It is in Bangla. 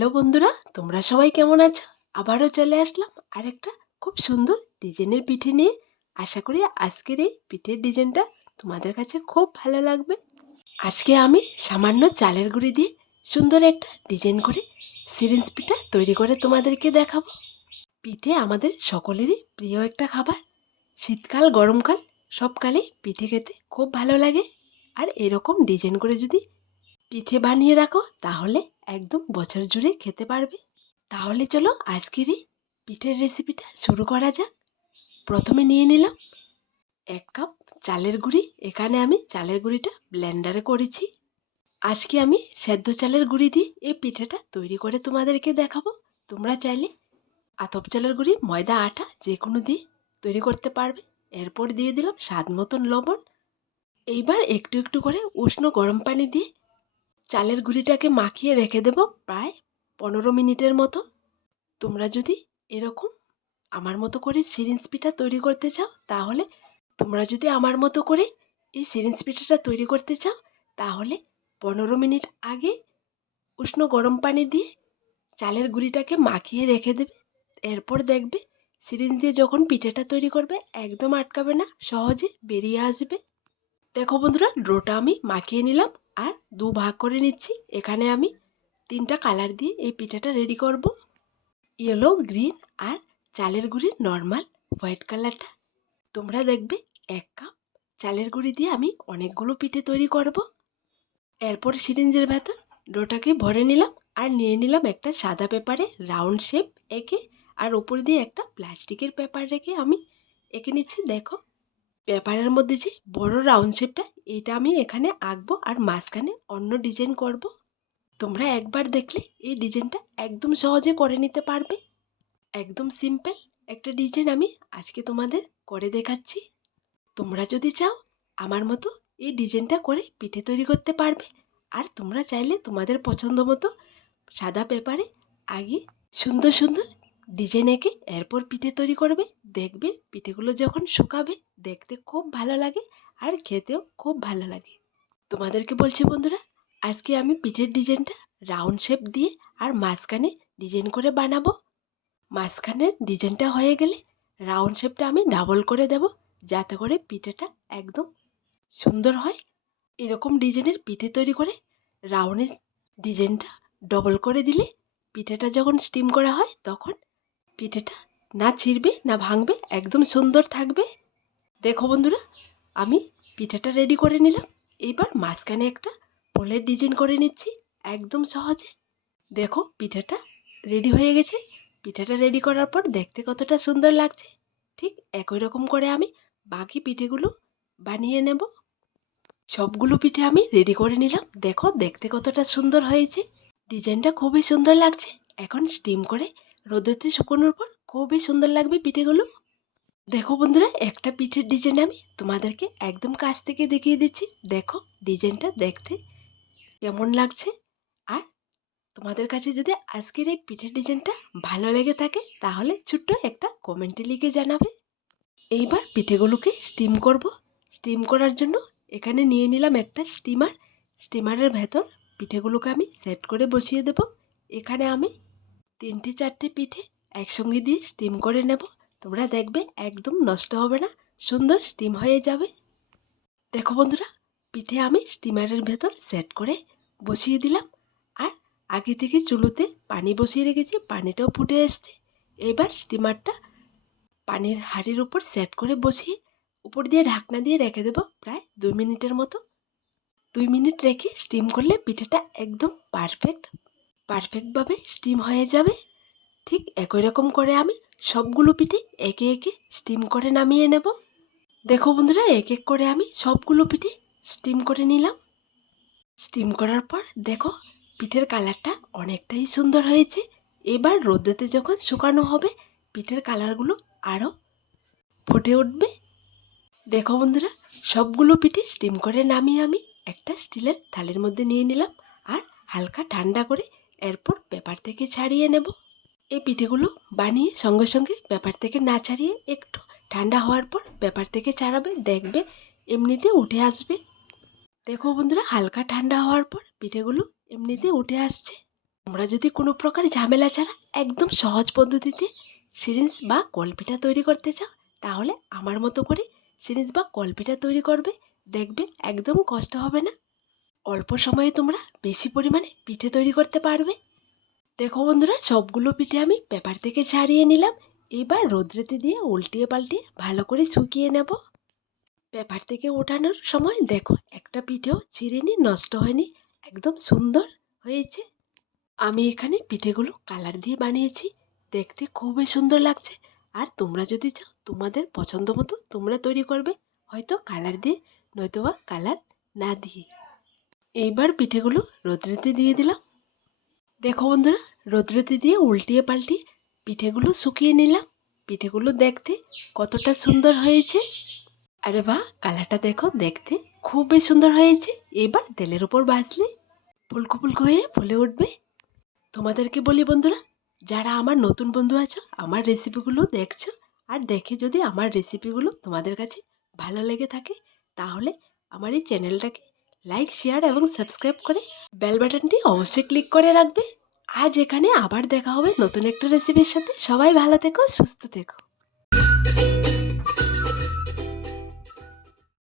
হ্যালো বন্ধুরা, তোমরা সবাই কেমন আছো? আবারও চলে আসলাম আর একটা খুব সুন্দর ডিজাইনের পিঠে নিয়ে। আশা করি আজকের এই পিঠের ডিজাইনটা তোমাদের কাছে খুব ভালো লাগবে। আজকে আমি সামান্য চালের গুঁড়ি দিয়ে সুন্দর একটা ডিজাইন করে সিরিঞ্জ পিঠা তৈরি করে তোমাদেরকে দেখাবো। পিঠে আমাদের সকলেরই প্রিয় একটা খাবার। শীতকাল, গরমকাল, সবকালেই পিঠে খেতে খুব ভালো লাগে। আর এরকম ডিজাইন করে যদি পিঠে বানিয়ে রাখো, তাহলে একদম বছর জুড়ে খেতে পারবে। তাহলে চলো আজকের এই পিঠের রেসিপিটা শুরু করা যাক। প্রথমে নিয়ে নিলাম এক কাপ চালের গুঁড়ি। এখানে আমি চালের গুঁড়িটা ব্লেন্ডারে করেছি। আজকে আমি সেদ্ধ চালের গুঁড়ি দিয়ে এই পিঠেটা তৈরি করে তোমাদেরকে দেখাবো। তোমরা চাইলে আতপ চালের গুঁড়ি, ময়দা, আটা যে কোনো দিয়ে তৈরি করতে পারবে। এরপর দিয়ে দিলাম স্বাদ মতন লবণ। এইবার একটু একটু করে উষ্ণ গরম পানি দিয়ে চালের গুঁড়িটাকে মাখিয়ে রেখে দেব প্রায় পনেরো মিনিটের মতো। তোমরা যদি এরকম আমার মতো করে সিরিঞ্জ পিঠা তৈরি করতে চাও, তাহলে তোমরা যদি আমার মতো করে এই সিরিঞ্জ পিঠাটা তৈরি করতে চাও, তাহলে পনেরো মিনিট আগে উষ্ণ গরম পানি দিয়ে চালের গুঁড়িটাকে মাখিয়ে রেখে দেবে। এরপর দেখবে সিরিঞ্জ দিয়ে যখন পিঠাটা তৈরি করবে, একদম আটকাবে না, সহজে বেরিয়ে আসবে। দেখো বন্ধুরা ডোটা আমি মাখিয়ে নিলাম। আর দু ভাগ করে নিচ্ছি। এখানে আমি তিনটা কালার দিয়ে এই পিঠাটা রেডি করব। ইয়েলো গ্রিন আর চালের গুঁড়ির নর্মাল হোয়াইট কালারটা তোমরা দেখবে এক কাপ চালের গুঁড়ি দিয়ে আমি অনেকগুলো পিঠে তৈরি করব। এরপর সিরিঞ্জের ভেতর ডোটাকে ভরে নিলাম আর নিয়ে নিলাম একটা সাদা পেপারে রাউন্ড শেপ এঁকে আর ওপর দিয়ে একটা প্লাস্টিকের পেপার রেখে আমি এঁকে নিচ্ছি। দেখো পেপারের মধ্যে যে বড় রাউন্ড শেপটা এটা আমি এখানে আঁকবো আর মাঝখানে অন্য ডিজাইন করব। তোমরা একবার দেখলে এই ডিজাইনটা একদম সহজে করে নিতে পারবে। একদম সিম্পল একটা ডিজাইন আমি আজকে তোমাদের করে দেখাচ্ছি। তোমরা যদি চাও, আমার মতো এই ডিজাইনটা করে পিঠে তৈরি করতে পারবে। আর তোমরা চাইলে তোমাদের পছন্দ মতো সাদা পেপারে আগে সুন্দর সুন্দর ডিজাইন এঁকে এরপর পিঠে তৈরি করবে, দেখবে পিঠেগুলো যখন শুকাবে, দেখতে খুব ভালো লাগে আর খেতেও খুব ভালো লাগে। তোমাদেরকে বলছি বন্ধুরা, আজকে আমি পিঠের ডিজাইনটা রাউন্ড শেপ দিয়ে আর মাঝখানে ডিজাইন করে বানাবো। মাঝখানের ডিজাইনটা হয়ে গেলে রাউন্ড শেপটা আমি ডাবল করে দেব, যাতে করে পিঠেটা একদম সুন্দর হয়। এরকম ডিজাইনের পিঠে তৈরি করে রাউন্ডের ডিজাইনটা ডবল করে দিলে পিঠেটা যখন স্টিম করা হয়, তখন পিঠেটা না ছিঁড়বে, না ভাঙবে, একদম সুন্দর থাকবে। দেখো বন্ধুরা, আমি পিঠাটা রেডি করে নিলাম। এইবার মাঝখানে একটা পোলের ডিজাইন করে নিচ্ছি, একদম সহজে। দেখো, পিঠেটা রেডি হয়ে গেছে। পিঠেটা রেডি করার পর দেখতে কতটা সুন্দর লাগছে। ঠিক একই রকম করে আমি বাকি পিঠেগুলো বানিয়ে নেব। সবগুলো পিঠে আমি রেডি করে নিলাম। দেখো, দেখতে কতটা সুন্দর হয়েছে। ডিজাইনটা খুবই সুন্দর লাগছে। এখন স্টিম করে রোদেতে শুকোনোর পর, খুবই সুন্দর লাগবে পিঠেগুলো। দেখো বন্ধুরা, একটা পিঠের ডিজাইন আমি তোমাদেরকে একদম কাছ থেকে দেখিয়ে দিচ্ছি। দেখো ডিজাইনটা দেখতে কেমন লাগছে। আর তোমাদের কাছে যদি আজকের এই পিঠের ডিজাইনটা ভালো লেগে থাকে, তাহলে ছোট্ট একটা কমেন্টে লিখে জানাবে। এইবার পিঠেগুলোকে স্টিম করব। স্টিম করার জন্য এখানে নিয়ে নিলাম একটা স্টিমার স্টিমারের ভেতর পিঠেগুলোকে আমি সেট করে বসিয়ে দেব। এখানে আমি তিনটে চারটে পিঠে একসঙ্গে দিয়ে স্টিম করে নেব। তোমরা দেখবে একদম নষ্ট হবে না, সুন্দর স্টিম হয়ে যাবে। দেখো বন্ধুরা, পিঠে আমি স্টিমারের ভেতর সেট করে বসিয়ে দিলাম। আর আগে থেকে চুলোতে পানি বসিয়ে রেখেছি, পানিটাও ফুটে এসছে। এবার স্টিমারটা পানির হাঁড়ির উপর সেট করে বসিয়ে উপর দিয়ে ঢাকনা দিয়ে রেখে দেবো প্রায় দুই মিনিটের মতো। দুই মিনিট রেখে স্টিম করলে পিঠেটা একদম পারফেক্ট পারফেক্টভাবে স্টিম হয়ে যাবে। ঠিক একই রকম করে আমি সবগুলো পিঠে একে একে স্টিম করে নামিয়ে নেব। দেখো বন্ধুরা, এক এক করে আমি সবগুলো পিঠে স্টিম করে নিলাম। স্টিম করার পর দেখো পিঠের কালারটা অনেকটাই সুন্দর হয়েছে। এবার রোদেতে যখন শুকানো হবে, পিঠের কালারগুলো আরও ফুটে উঠবে। দেখো বন্ধুরা, সবগুলো পিঠে স্টিম করে নামিয়ে আমি একটা স্টিলের থালের মধ্যে নিয়ে নিলাম। আর হালকা ঠান্ডা করে এরপর পেপার থেকে ছাড়িয়ে নেব। এই পিঠেগুলো বানিয়ে সঙ্গে সঙ্গে পেপার থেকে না ছাড়িয়ে একটু ঠান্ডা হওয়ার পর পেপার থেকে ছাড়াবে, দেখবে, এমনিতে উঠে আসবে। দেখো বন্ধুরা, হালকা ঠান্ডা হওয়ার পর পিঠেগুলো এমনিতে উঠে আসছে। তোমরা যদি কোনো প্রকার ঝামেলা ছাড়া একদম সহজ পদ্ধতিতে সিরিঞ্জ বা কলপিঠা তৈরি করতে চাও, তাহলে আমার মতো করে সিরিঞ্জ বা কলপিঠা তৈরি করবে। দেখবে একদম কষ্ট হবে না। অল্প সময়ে তোমরা বেশি পরিমাণে পিঠে তৈরি করতে পারবে। দেখো বন্ধুরা, সবগুলো পিঠে আমি পেপার থেকে ছাড়িয়ে নিলাম। এবার রোদ্রেতে দিয়ে উল্টিয়ে পাল্টিয়ে ভালো করে শুকিয়ে নেব। পেপার থেকে ওঠানোর সময় দেখো, একটা পিঠেও ছিঁড়েনি নষ্ট হয়নি, একদম সুন্দর হয়েছে। আমি এখানে পিঠেগুলো কালার দিয়ে বানিয়েছি, দেখতে খুবই সুন্দর লাগছে। আর তোমরা যদি চাও, তোমাদের পছন্দ মতো তোমরা তৈরি করবে, হয়তো কালার দিয়ে, নয়তোবা কালার না দিয়ে। এইবার পিঠেগুলো রোদ্রেতে দিয়ে দিলাম। দেখো বন্ধুরা, রোদ্রেতে দিয়ে উল্টিয়ে পাল্টিয়ে পিঠেগুলো শুকিয়ে নিলাম। পিঠেগুলো দেখতে কতটা সুন্দর হয়েছে। আরে বাহ, কালারটা দেখো, দেখতে খুবই সুন্দর হয়েছে। এবার তেলের উপর ভাজলে ফুলকো ফুলকো হয়ে ফুলে উঠবে। তোমাদেরকে বলি বন্ধুরা, যারা আমার নতুন বন্ধু আছো, আমার রেসিপিগুলো দেখছ, আর দেখে যদি আমার রেসিপিগুলো তোমাদের কাছে ভালো লেগে থাকে, তাহলে আমার এই চ্যানেলটাকে লাইক শেয়ার এবং সাবস্ক্রাইব করে বেল বাটনটি অবশ্যই ক্লিক করে রাখবে। আজ এখানে আবার দেখা হবে নতুন একটা রেসিপির সাথে। সবাই ভালো থেকো, সুস্থ থেকো।